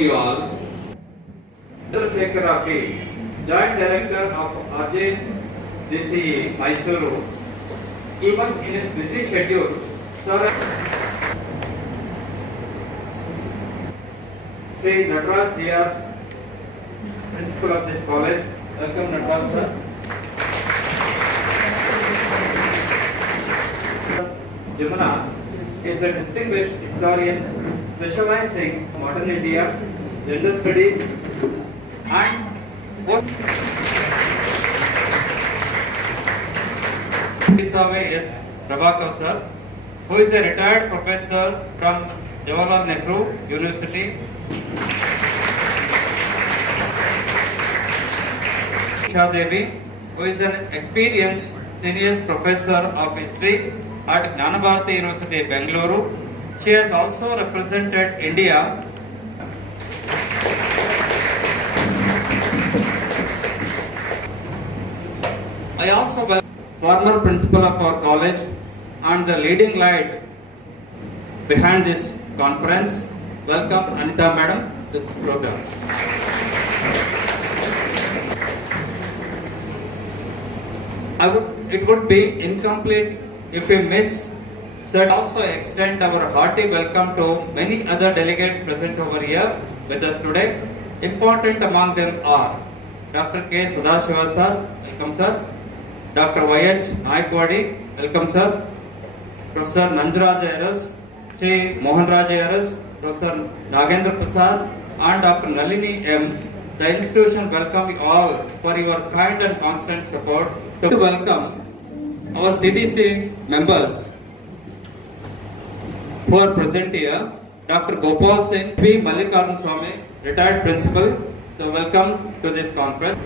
You all, Dr.B, Joint Director of RJDC Mysuru, even in his busy schedule, Sir Sri Nataraj Diaz, Principal of this college. Welcome, Nataraj sir. Jumana is a distinguished historian specializing in modern India, gender studies, and is Prabhakar sir, who is a retired professor from Jawaharlal Nehru University. Devi, who is an experienced senior professor of history at Jnanabharati University, Bengaluru. She has also represented India I also welcome former principal of our college and the leading light behind this conference. Welcome Anita Madam to this program. It would be incomplete if we miss. So also extend our hearty welcome to many other delegates present over here with us today. Important among them are Dr. K. Sudashiva sir, welcome sir. Dr. Y.H. Naikwadi, welcome sir. Professor Nandraj Ayers, Sri Mohan Raj Ayers, Professor Nagendra Prasad and Dr. Nalini M. The institution welcome you all for your kind and constant support. To welcome our CDC members who are present here, Dr. Gopal Singh, P. Mallikarjun Swami, retired principal. So welcome to this conference.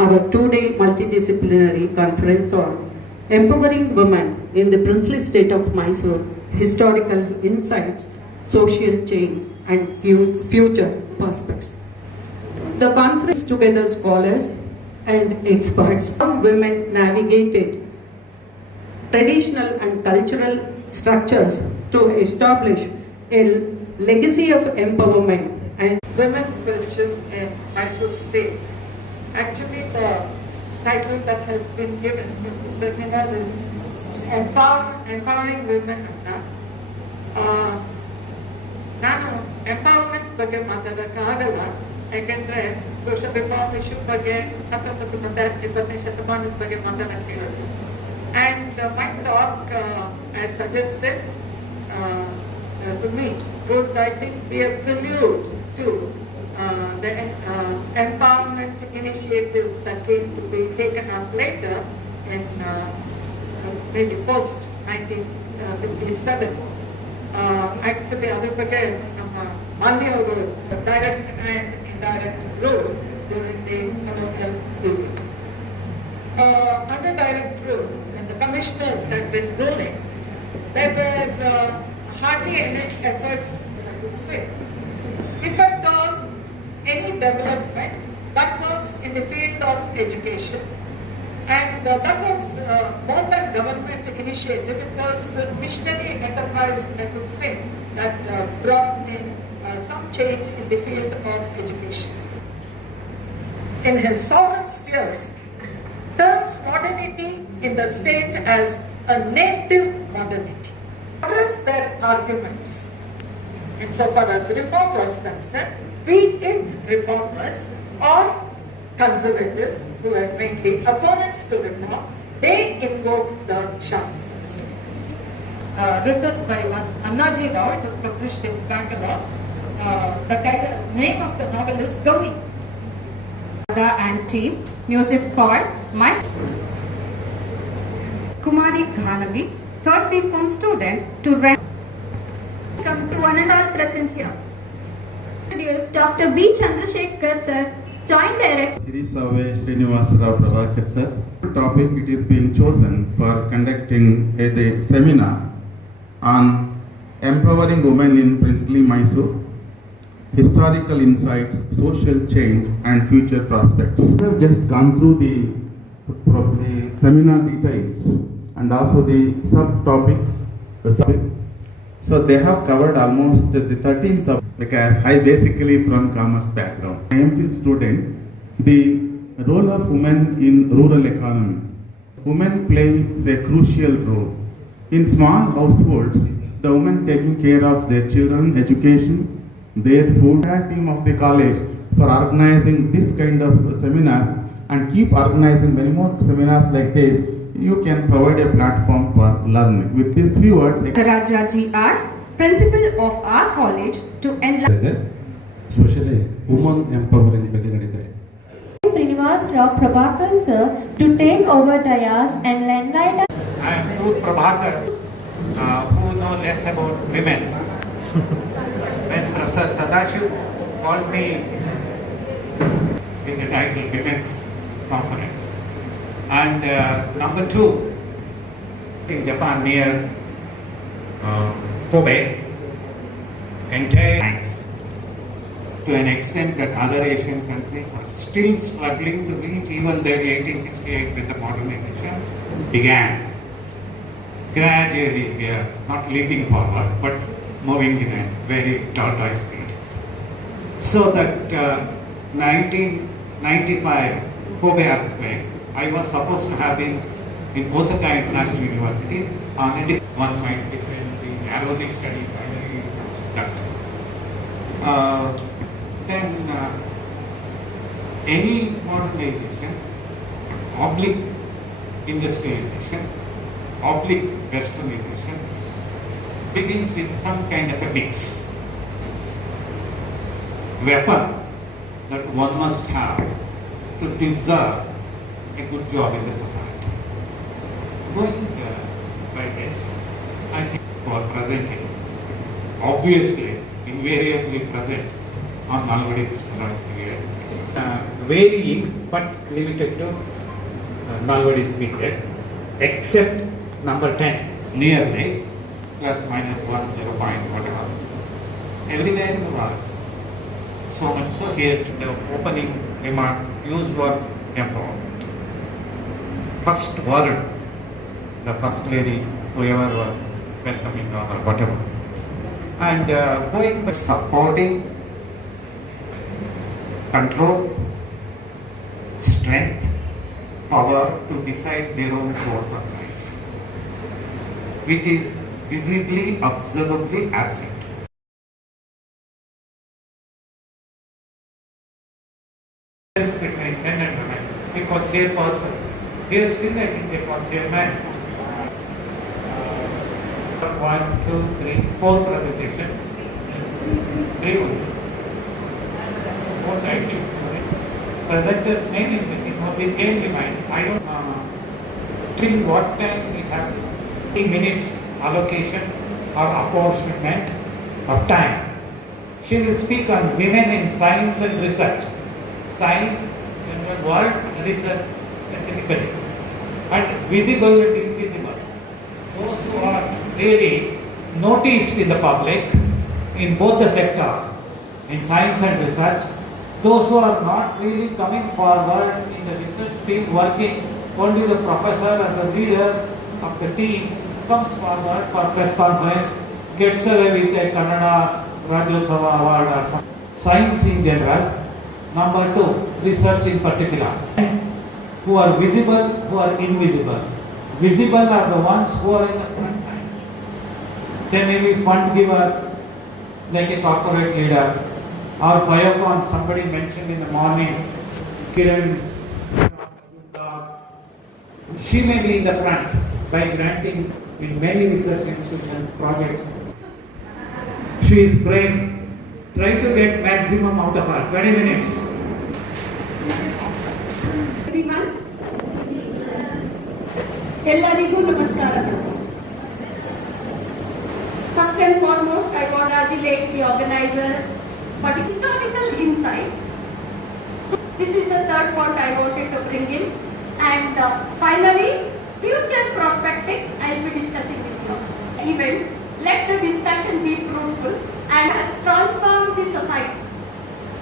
Our two-day multidisciplinary conference on empowering women in the princely state of Mysore, historical insights, social change and future prospects. The conference together scholars and experts how women navigated traditional and cultural structures to establish a legacy of empowerment and women's position in Mysore state. Actually, the title that has been given to the seminar is Empowering Women ಅಂತ. ನಾನು empowerment ಬಗ್ಗೆ ಮಾತಾಡೋಕ್ಕಾಗಲ್ಲ, ಯಾಕೆಂದ್ರೆ social reform issue ಬಗ್ಗೆ 19 ಮತ್ತು 20ನೇ ಶತಮಾನದ ಬಗ್ಗೆ ಮಾತಾಡೋಕೆ ಹೇಳೋದು. And my talk, as suggested to me, would I think be a prelude to the empowerment initiatives that came to be taken up later in maybe post 1957. Actually, other ಬಗ್ಗೆ ನಮ್ಮ ಮಾನ್ಯವರು direct and indirect role during the colonial period. under direct rule and the commissioners had been ruling, there were hardly any efforts, I would say. If at all, any development, that was in the field of education. And that was more than government initiative. It was the missionary enterprise, I could say, that brought in some change in the field of education. In his sovereign spheres, terms modernity in the state as a native modernity. Address their arguments. Insofar as reform was concerned, be it reformers or conservatives who were mainly opponents to reform, they invoked the Shastras. Written by Annaji Rao, it was published in Bangalore. The name of the novel is Gauri. And team, music called My Kumari Ghanavi, third BCom student to rank. Come to one and all present here. Introduce Dr.B. Chandrasekhar sir, Joint Director. Hirisave Srinivasarao Prabhakar sir. The topic it is being chosen for conducting a seminar on empowering women in princely Mysore, historical insights, social change and future prospects. We have just gone through the seminar details and also the subtopics. So they have covered almost the 13 sub because I basically from commerce background. I am still student. The role of women in rural economy. Women play a crucial role. In small households, the women taking care of their children, education, their food. Entire team of the college for organizing this kind of seminars and keep organizing many more seminars like this. You can provide a platform for learning. With these few words, Rajaji R, principal of our college, to enlighten. Especially women empowering ಬಗ್ಗೆ ನಡೀತಾ ಇದೆ. Srinivas Rao Prabhakar sir to take over dayas and enlighten. I am Ruth Prabhakar, who know less about women. When Professor Sadashiv called me in the title Women's Conference. And number two, in Japan near Kobe, entire thanks to an extent that other Asian countries are still struggling to reach even their 1868 with the modernization began. Gradually we are not leaping forward but moving in a very tortoise speed. So that 1995 Kobe earthquake, I was supposed to have been in Osaka International University on a one might defend the narrowly studied binary duct. Then any modernization, oblique industrialization, oblique westernization begins with some kind of a mix. Weapon that one must have to deserve a good job in the society. Going by this, I think for presenting, obviously, invariably present on Nalvadi Krishna period, varying but limited to Nalvadi's period, except number 10, nearly, plus minus 1, 0 point, whatever. Everywhere in the world. So much so here to the opening remark, use word empowerment. First word, the first lady, whoever was welcoming or whatever. And going by supporting, control, strength, power to decide their own course of life, which is visibly, observably absent. Between men and women, we call chairperson. Here still I think they call chairman. 1, 2, 3, 4 presentations. 3 only. 490. Presenter's name is missing, only name remains. I don't know till what time we have 3 minutes allocation or apportionment of time. She will speak on women in science and research. Science, general world, research specifically. and visible and invisible. Those who are really noticed in the public in both the sector, in science and research, those who are not really coming forward in the research team working, only the professor and the leader of the team comes forward for press conference, gets away with a Kannada Rajyotsava award or something. Science in general. Number two, research in particular. Who are visible, who are invisible. Visible are the ones who are in the front line. They may be fund giver, like a corporate leader, or biocon, somebody mentioned in the morning, Kiran, she may be in the front by granting in many research institutions projects. She is brave. Try to get maximum out of her. 20 minutes. Everyone, ಎಲ್ಲರಿಗೂ ನಮಸ್ಕಾರಗಳು. First and foremost, I congratulate the organizer for the historical insight. So, this is the third point I wanted to bring in. And finally, future prospects I will be discussing with you. Event, let the discussion be fruitful and has transformed the society.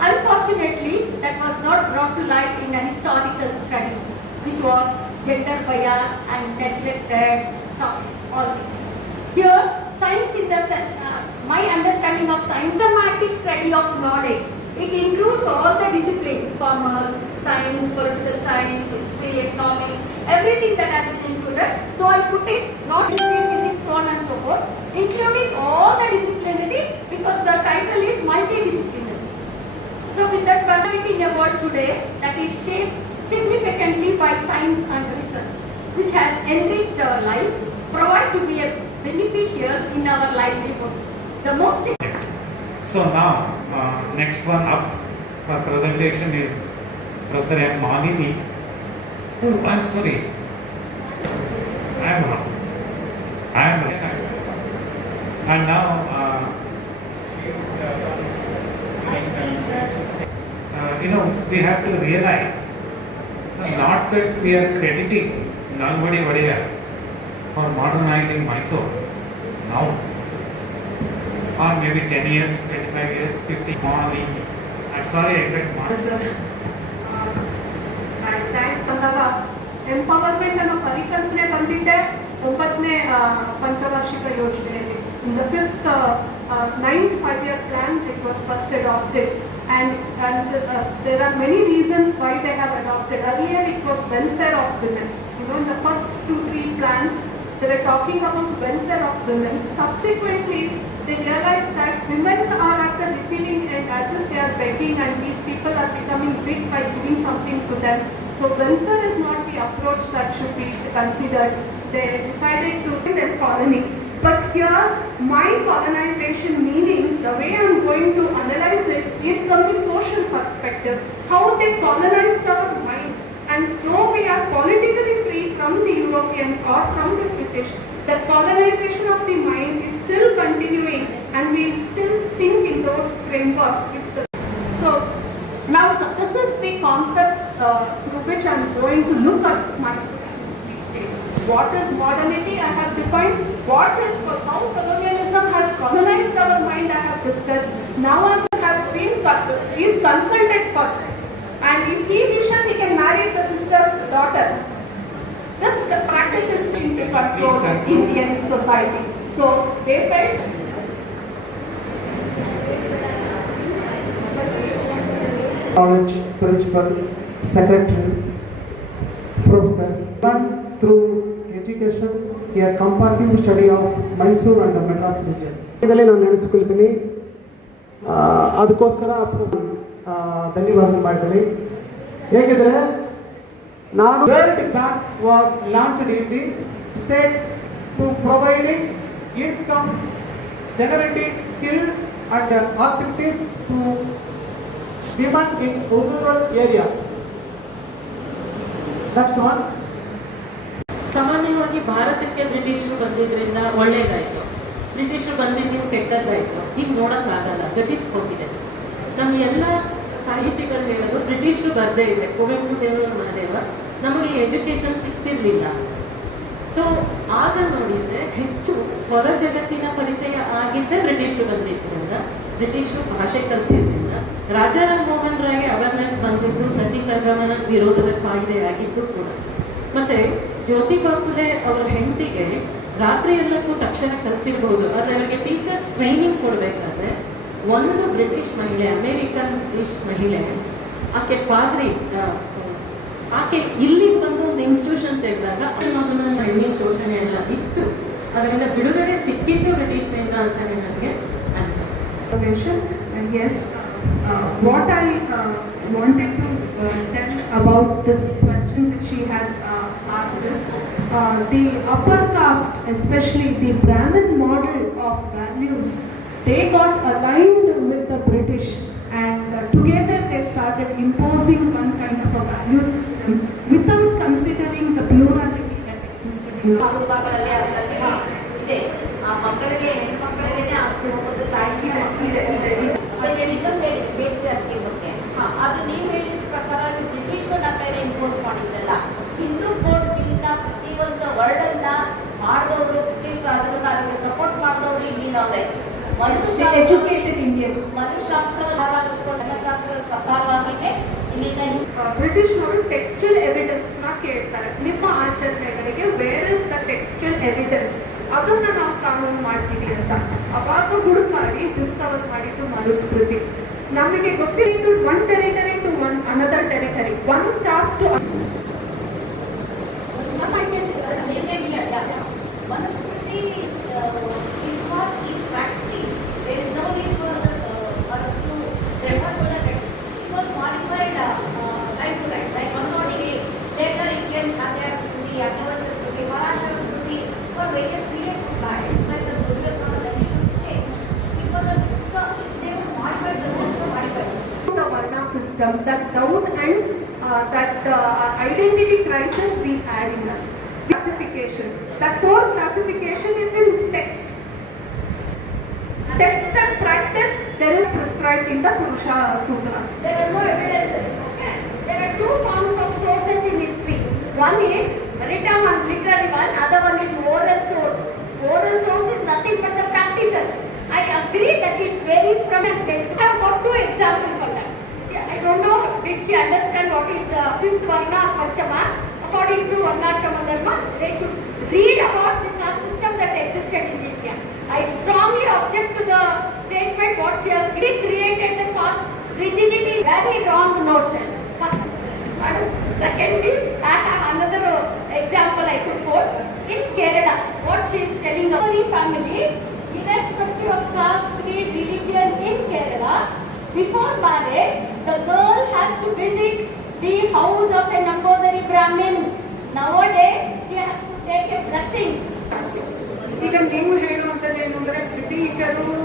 Unfortunately, that was not brought to light in the historical studies, which was gender bias and neglected topics, all this. Here, science in the my understanding of science, systematic study of knowledge. It includes all the disciplines, commerce, science, political science, history, economics, everything that has been included. So I put it not history, physics, so on and so forth, including all the disciplinary, because the title is multidisciplinary. So with that, we are making a world today that is shaped significantly by science and research, which has enriched our lives, provide to be a beneficial in our livelihood. The most So now, next one up for presentation is Professor M. Malini. Oh, I'm sorry. I'm wrong. And now, we have to realize not that we are crediting Nalvadi Vadiyar for modernizing Mysore now, or maybe 10 years, 25 years, 50 morning. I'm sorry I said morning. Empowerment ಅನ್ನೋ ಪರಿಕಲ್ಪನೆ ಬಂದಿದೆ 9ನೇ ಪಂಚವಾರ್ಷಿಕ ಯೋಜನೆಯಲ್ಲಿ. In the 9th 5-year plan, it was first adopted, and there are many reasons why they have adopted. Earlier it was welfare of women. In the first 2-3 plans, they were talking about welfare of women. Subsequently, they realized that women are at the receiving end as if they are begging, and these people are becoming big by giving something to them. So welfare is not the approach that should be considered. They decided to send a colony. But here, my colonization meaning, the way I am going to analyze it is from the social perspective. How they colonized our mind. And though we are politically free from the Europeans or from the British, the colonization of the mind is still continuing, and we still think in those frameworks. So now this is the concept through which I am going to look at my students these days. What is modernity? I have defined. What is how colonialism has colonized our mind? I have discussed. Now is consulted first, and if he wishes, he can marry the sister's daughter. This practice is to control Indian society. So they felt. College principal, secretary, professors, run through education a comparative study of Mysore and the Madras region. ಇದರಲ್ಲಿ ನಾನು ನೆನೆಸ್ಕೊಳ್ತೀನಿ, ಅದಕ್ಕೋಸ್ಕರ ಧನ್ಯವಾದ ಮಾಡ್ತೀನಿ. ಹೇಗಿದ್ರೆ ನಾನು World Bank was launched in the state to providing income, generating skill and activities to women in rural areas. Next one. ಸಾಮಾನ್ಯವಾಗಿ ಭಾರತಕ್ಕೆ ಬ್ರಿಟಿಷರು ಬಂದಿದ್ರಿಂದ ಒಳ್ಳೇದಾಯ್ತು, ಬ್ರಿಟಿಷರು ಬಂದಿದ್ದು ಕೆಟ್ಟದ್ದಾಯ್ತು, ಈಗ ನೋಡೋಕ್ಕಾಗಲ್ಲ, ಗತಿಸ್ಕೊಂಡಿದೆ. ನಮ್ಮ ಎಲ್ಲ ಸಾಹಿತಿಗಳು ಹೇಳೋದು ಬ್ರಿಟಿಷರು ಬರ್ದೇ ಇದೆ, ಕುವೆಂಪು ದೇವರ ಮಹಾದೇವ ನಮಗೆ ಎಜುಕೇಶನ್ ಸಿಗ್ತಿರ್ಲಿಲ್ಲ. ಸೊ ಆಗ ನೋಡಿದ್ರೆ ಹೆಚ್ಚು ಹೊರ ಜಗತ್ತಿನ ಪರಿಚಯ ಆಗಿದ್ದೇ ಬ್ರಿಟಿಷರು ಬಂದಿದ್ದರಿಂದ, ಬ್ರಿಟಿಷರು ಭಾಷೆ ಕಲ್ತಿದ್ರಿಂದ, ರಾಜಾರಾಮ್ ಮೋಹನ್ ರಾಯ್ಗೆ ಅವೇರ್ನೆಸ್ ಬಂದಿದ್ದು ಸತಿ ಸಹಗಮನ ವಿರೋಧದ ಕಾಯ್ದೆ ಆಗಿದ್ದು ಕೂಡ. ಮತ್ತೆ ಜ್ಯೋತಿಬಾ ಫುಲೆ ಅವರ ಹೆಂಡತಿಗೆ ರಾತ್ರಿ ಎಲ್ಲಕ್ಕೂ ತಕ್ಷಣ ಕಲಿಸಿರ್ಬಹುದು, ಆದ್ರೆ ಅವರಿಗೆ ಟೀಚರ್ಸ್ ಟ್ರೈನಿಂಗ್ ಕೊಡ್ಬೇಕಾದ್ರೆ ಒಂದು ಬ್ರಿಟಿಷ್ ಮಹಿಳೆ, ಅಮೇರಿಕನ್ ಬ್ರಿಟಿಷ್ ಮಹಿಳೆ, ಆಕೆ ಪಾದ್ರಿ, ಆಕೆ ಇಲ್ಲಿಗೆ ಬಂದು ಒಂದು ಇನ್ಸ್ಟಿಟ್ಯೂಷನ್ ತೆಗೆದಾಗ ಹೆಣ್ಣಿನ ಶೋಷಣೆ ಎಲ್ಲ ಇತ್ತು, ಅದರಿಂದ ಬಿಡುಗಡೆ ಸಿಕ್ಕಿದ್ದು ಬ್ರಿಟಿಷರಿಂದ ಅಂತಾನೆ ನನಗೆ ಅನ್ಸುತ್ತೆ. And yes, what I wanted to tell about this question which she has asked is the upper caste, especially the Brahmin model of values, they got aligned with the British, and together they started imposing one kind of a value system without considering the plurality that existed in the ಇದೆ. ಆ ಮಕ್ಕಳಿಗೆ ಹೆಣ್ಣು ಮಕ್ಕಳಿಗೆ ಆಸ್ತಿ ಹೋಗೋದು, ತಾಯಿಗೆ ಮಕ್ಕಳಿದೆ. ಅದು ನೀವು ಹೇಳಿದ ಪ್ರಕಾರ ಬ್ರಿಟಿಷರು ನಮ್ಮ ಮೇಲೆ ಇಂಪೋಸ್ ಮಾಡಿದ್ದಲ್ಲ. ಹಿಂದೂ ಕೋಡ್ ಬಿಲ್ನ ಪ್ರತಿಯೊಂದು ವರ್ಡ್ ಅನ್ನ ಮಾಡಿದವರು ಬ್ರಿಟಿಷರು, ಆದ್ರೂ ಅದಕ್ಕೆ ಸಪೋರ್ಟ್ ಮಾಡಿದವರು ಇಲ್ಲಿನವರೇ. ಎಜುಕೇಟೆಡ್ ಇಂಡಿಯನ್ಸ್ ಮನುಶಾಸ್ತ್ರದ ಪ್ರಕಾರವಾಗಿಯೇ ಇಲ್ಲಿನ ಬ್ರಿಟಿಷ್ನವರು ಟೆಕ್ಸ್ಚುಯಲ್ ಎವಿಡೆನ್ಸ್ ನ ಕೇಳ್ತಾರೆ. ನಿಮ್ಮ ಆಚರಣೆಗಳಿಗೆ where is the textual evidence, ಅದನ್ನ ನಾವು ಕಾನೂನು ಮಾಡ್ತೀವಿ ಅಂತ ಅವಾಗ ಹುಡುಕಾಡಿ ಡಿಸ್ಕವರ್ ಮಾಡಿದ್ದು ಮನುಸ್ಮೃತಿ. ನಮಗೆ ಗೊತ್ತಿದ್ದು one territory to one another territory, one caste to Manusmriti it was in practice. There is no need for us to refer to the text. It was modified right to right. Like 148. Later it came Katyayana Smriti, Advaita Smriti, Parashara Smriti for various periods of time. Like the social conditions changed. It was they were modified, the rules were modified. The Varna system, that down and that identity crisis we had in us. Classifications. That fourth classification is in text. Text and practice, there is prescribed in the Purusha Sutras. There are no evidences. Okay. There are two forms of sources in history. One is written and literary one, other one is oral source. Oral source is nothing but the practices. I agree that it varies from a text. I have got two examples for that. I don't know, did she understand what is the fifth Varna Panchama? According to Varnashrama Dharma, they should read about the caste system that existed in India. I strongly object to the statement what she has recreated the caste rigidity. Very wrong notion. First, secondly, I have another example I could quote. In Kerala, what she is telling every family, irrespective of caste, creed, religion in Kerala, before marriage, the girl has to visit the house of a Nambodari Brahmin. Nowadays, she has to take a blessing. ಈಗ ನೀವು ಹೇಳುವಂಥದ್ದು ಏನು ಅಂದ್ರೆ ಬ್ರಿಟಿಷರು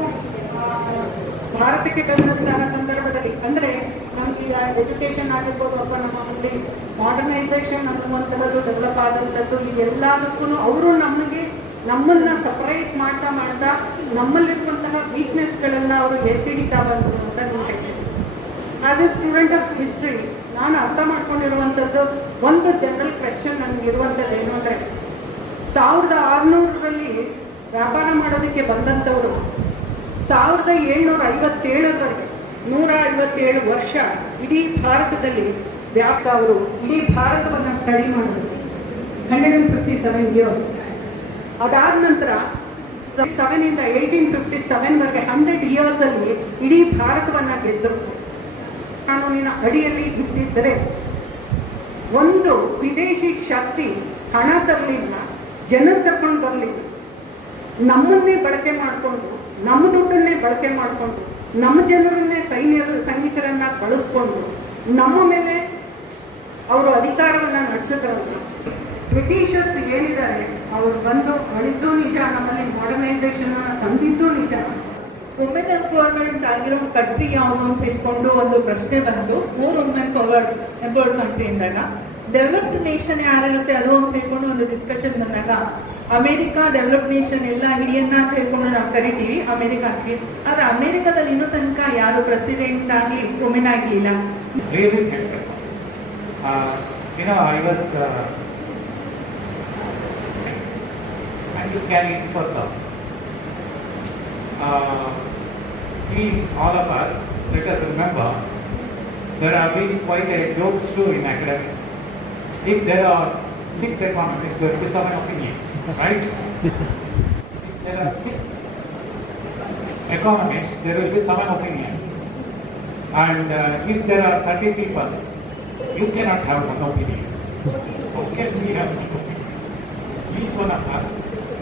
ಭಾರತಕ್ಕೆ ಬಂದಂತಹ ಸಂದರ್ಭದಲ್ಲಿ ಅಂದ್ರೆ ನಮ್ಗೆ ಈಗ ಎಜುಕೇಶನ್ ಆಗಿರ್ಬೋದು ಅಥವಾ ನಮ್ಮಲ್ಲಿ ಮಾಡರ್ನೈಸೇಷನ್ ಅನ್ನುವಂಥದ್ದು ಡೆವಲಪ್ ಆದಂಥದ್ದು, ಇವೆಲ್ಲದಕ್ಕೂ ಅವರು ನಮ್ಮನ್ನ ಸಪರೇಟ್ ಮಾಡ್ತಾ ನಮ್ಮಲ್ಲಿರುವಂತಹ ವೀಕ್ನೆಸ್ಗಳನ್ನ ಅವರು ಎತ್ತಿಡಿತಾ ಬಂದರು ಅಂತ ನೀವು ಹೇಳ್ತೀವಿ. As A student of history ನಾನು ಅರ್ಥ ಮಾಡ್ಕೊಂಡಿರುವಂಥದ್ದು ಒಂದು ಜನರಲ್ ಕ್ವೆಶನ್ ನನಗೆ ಇರುವಂಥದ್ದು ಏನು ಅಂದರೆ, 1600ರಲ್ಲಿ ವ್ಯಾಪಾರ ಮಾಡೋದಕ್ಕೆ ಬಂದಂಥವರು 1757ರವರೆಗೆ 157 ವರ್ಷ ಇಡೀ ಭಾರತದಲ್ಲಿ ಅವರು ಇಡೀ ಭಾರತವನ್ನು ಸ್ಟಡಿ ಮಾಡಿದ್ರು. 157 years. ಅದಾದ ನಂತರ 7 ಇಂದ 1857ವರೆಗೆ 100 years ಅಲ್ಲಿ ಇಡೀ ಭಾರತವನ್ನ ಗೆದ್ದರು. ಕಾನೂನಿನ ಅಡಿಯಲ್ಲಿ ಇದ್ದಿದ್ದರೆ ಒಂದು ವಿದೇಶಿ ಶಕ್ತಿ ಹಣ ತರಲಿಲ್ಲ, ಜನ ತಗೊಂಡು ಬರಲಿಲ್ಲ. ನಮ್ಮನ್ನೇ ಬಳಕೆ ಮಾಡಿಕೊಂಡು, ನಮ್ಮ ದುಡ್ಡನ್ನೇ ಬಳಕೆ ಮಾಡಿಕೊಂಡು, ನಮ್ಮ ಜನರನ್ನೇ ಸೈನಿಕರನ್ನ ಬಳಸ್ಕೊಂಡು ನಮ್ಮ ಮೇಲೆ ಅವರು ಅಧಿಕಾರವನ್ನ ನಡೆಸಿದ್ರಲ್ಲ. ಬ್ರಿಟಿಷರ್ಸ್ ಏನಿದ್ದಾರೆ ಅವರು ಬಂದು ಅಳಿದ್ದು ನಿಜ, ನಮ್ಮಲ್ಲಿ ಮಾಡರ್ನೈಸೇಷನ್ ತಂದಿದ್ದು ನಿಜ. ವುಮೆನ್ ಎಂಪವರ್ಮೆಂಟ್ ಆಗಿರೋ ಕಂಟ್ರಿ ಯಾವುದು ಅಂತ ಇಟ್ಕೊಂಡು ಒಂದು ಪ್ರಶ್ನೆ ಬಂತು. 3 ವುಮೆನ್ ಎಂಪವರ್ಡ್ ಕಂಟ್ರಿ ಅಂದಾಗ ಡೆವಲಪ್ಡ್ ನೇಷನ್ ಯಾರಿರುತ್ತೆ ಅದು ಅಂತ ಇಟ್ಕೊಂಡು ಒಂದು ಡಿಸ್ಕಷನ್ ಬಂದಾಗ ಅಮೇರಿಕಾ ಡೆವಲಪ್ ನೇಷನ್ ಎಲ್ಲ ಹಿರಿಯನ್ನ ಅಂತ ಹೇಳ್ಕೊಂಡು ನಾವು ಕರಿತೀವಿ ಅಮೇರಿಕಾಕ್ಕೆ. ಆದ್ರೆ ಅಮೇರಿಕಾದಲ್ಲಿ ಇನ್ನೂ ತನಕ ಯಾರು ಪ್ರೆಸಿಡೆಂಟ್ ಆಗಲಿ ವುಮೆನ್ ಆಗಲಿಲ್ಲ. Really helpful. I was and you carry it further. Please, all of us, let us remember there have been quite a jokes too in academics. If there are 6 economists, there will be 7 opinions, right? If there are 6 economists, there will be 7 opinions. And if there are 30 people, you cannot have one opinion. How can we have one opinion? Each one of us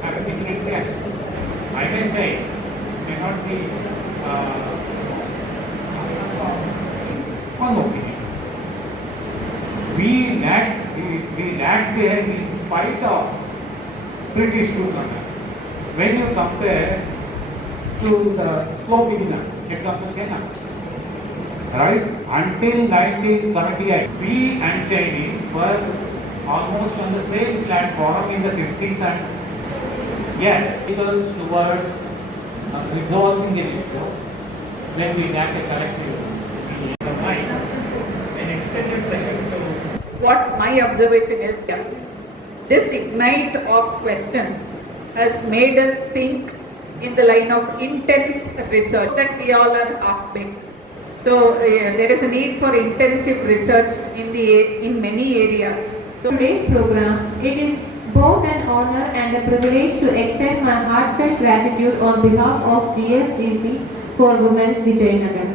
have a different reaction. I may say, may not be one opinion. We lag behind in spite of British newcomers. When you compare to the slow beginners, example China, right? Until 1978, we and Chinese were almost on the same platform in the 50s, and yes, it was towards resolving the issue when we lack a collective mind. An extended session to What my observation is, yes, this ignite of questions has made us think in the line of intense research that we all are half-baked. So there is a need for intensive research in many areas. So Today's program, it is both an honor and a privilege to extend my heartfelt gratitude on behalf of GFGC for Women's Vijayanagar.